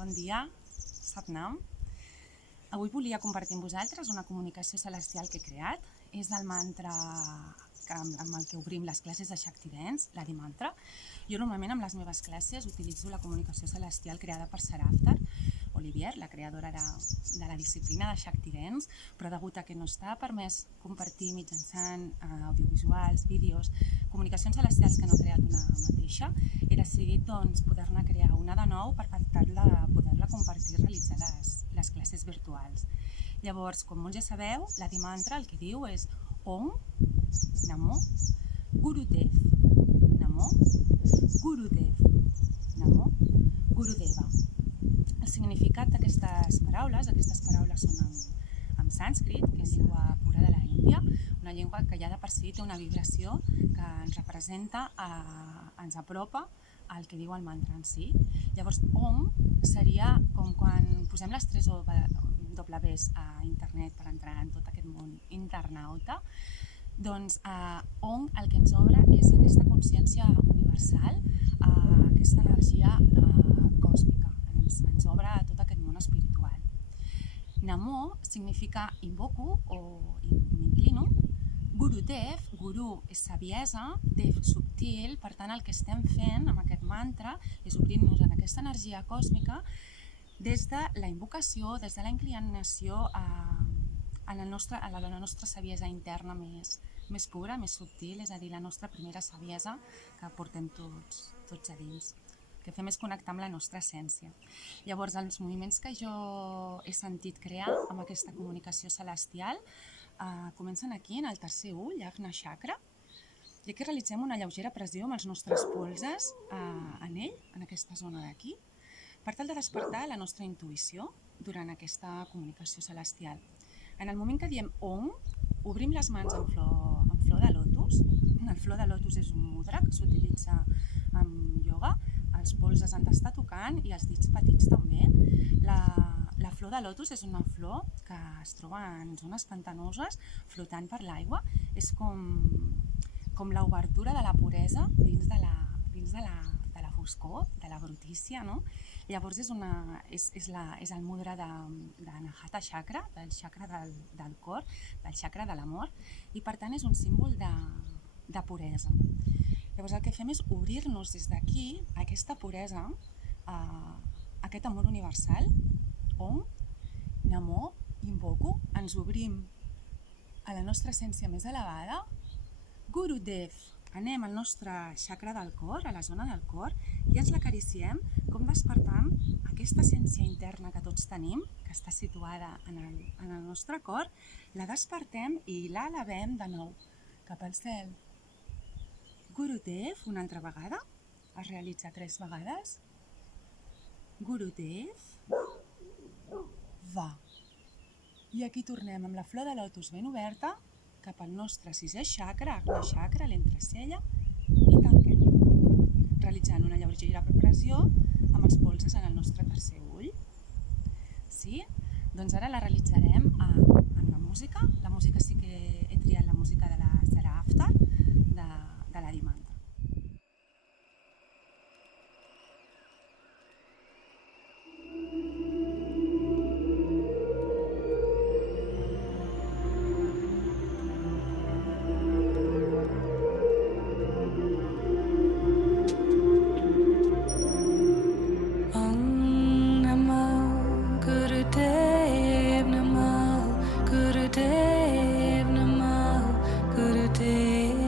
Bon dia, Satnam. Avui volia compartir amb vosaltres una comunicació celestial que he creat. És el mantra amb el que obrim les classes de Shakti Dance, l'Adimantra. Jo normalment amb les meves classes utilitzo la comunicació celestial creada per Sarah Olivier, la creadora de la disciplina de Shakti Dance, però degut a que no està permès compartir mitjançant audiovisuals, vídeos, comunicacions celestials que no he creat una mateixa, he decidit poder-ne crear una de nou per poder-la compartir i realitzar les classes virtuals. Llavors, com molts ja sabeu, l'Adimantra el que diu és Om, Namo, Gurudev, Namo, Gurudev, Namo, Gurudeva. El significat d'aquestes paraules són en sànscrit, que és llengua pura de la Índia, una llengua que ja de per si té una vibració que ens representa, ens apropa al que diu el mantra en si. Llavors, Om seria com quan posem les 3 Ws a internet per entrar en tot aquest món internauta. Doncs Om el que ens obre és aquesta consciència universal, aquesta energia còsmica, ens obre a tot aquest món espiritual. Namo significa invoco o m'inclino. Gurudev, guru és saviesa, dev subtil, per tant el que estem fent amb aquest mantra és obrir-nos en aquesta energia còsmica des de la invocació, des de la inclinació a la nostra saviesa interna més pura, més subtil, és a dir, la nostra primera saviesa que portem tots a dins. El que fem és connectar amb la nostra essència. Llavors, els moviments que jo he sentit crear amb aquesta comunicació celestial comencen aquí, en el tercer ull, Ajna Chakra, i aquí realitzem una lleugera pressió amb els nostres polzes en ell, en aquesta zona d'aquí, per tal de despertar la nostra intuïció durant aquesta comunicació celestial. En el moment que diem Om, obrim les mans en flor de lotus. El flor de lotus és un mudra que s'utilitza en ioga. Els polzes han d'estar tocant i els dits petits també. La flor de lotus és una flor que es troba en zones pantanoses, flotant per l'aigua. És com l'obertura de la puresa dins de la foscor, de la brutícia, no? Llavors és el mudra d'Anahata Chakra, del chakra del cor, del chakra de l'amor, i per tant és un símbol de puresa. Llavors el que fem és obrir-nos des d'aquí a aquesta puresa, a aquest amor universal. Om, Namo, invoco, ens obrim a la nostra essència més elevada. Gurudev, anem al nostre chakra del cor, a la zona del cor, i ens l'acariciem com despertam aquesta essència interna que tots tenim, que està situada en el nostre cor, la despertem i la elevem de nou cap al cel. Gurudev, una altra vegada, es realitza 3 vegades. Gurudev, va. I aquí tornem amb la flor de lotus ben oberta cap al nostre 6è chakra, Ajna Chakra, l'entrecella, i tanquem, realitzant una lleugera pressió amb els polzes en el nostre tercer ull. Sí? Doncs ara la realitzarem amb la música. La música sí que he triat la música de la Sarah Aftar, de l'Adimantra. Gurudev, Namo, Gurudev.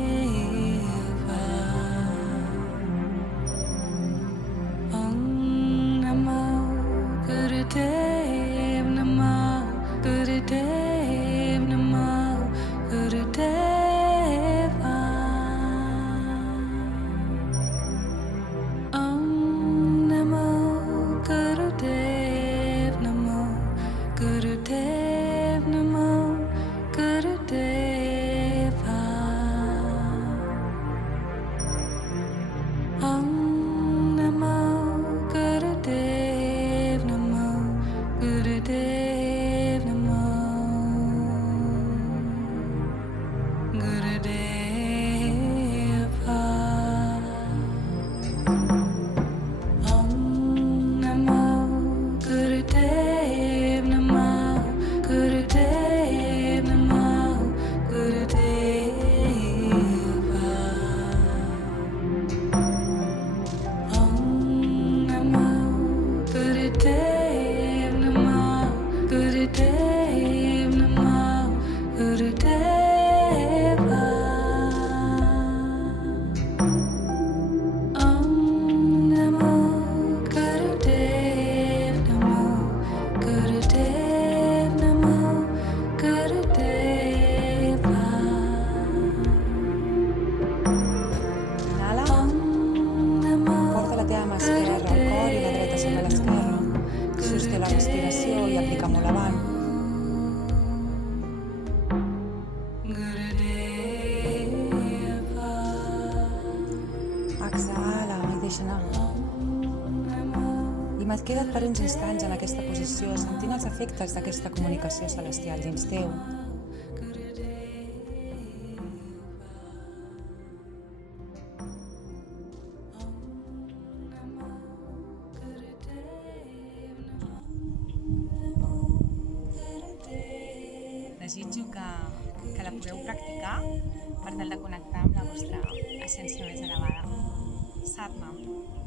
Exhala i deixa anar. I m'has quedat per uns instants en aquesta posició, sentint els efectes d'aquesta comunicació celestial dins teu. Desitjo que la pugueu practicar per tal de connectar amb la vostra essència més elevada. Satnam.